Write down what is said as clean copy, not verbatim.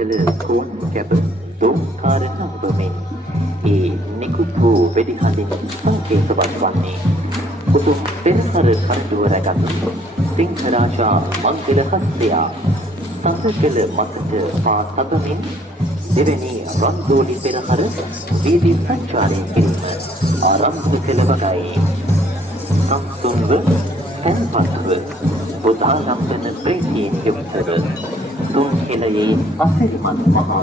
කළ කෝන් කැබ දෝංකාර නම්බමින් ඒ නිකුත් වූ වෙඩිහඬින් සංකේතවත් වන්නේ උතුම් පෙරසර කරඬුව රැගත් සිංහරාජා මංගල හස්තයා සඳකල මතට පා තබමින් දෙවැනි රන්දෝලි පෙරහර වීදි සංචාරය කිරීම ආරම්භ කළ වගයි. සම්තුන්ව තැන්පත්ව බුදාරම්භන ප්‍රීතියෙන් යුක්තව තුන් හෙළයේ අසිරිමත් මහා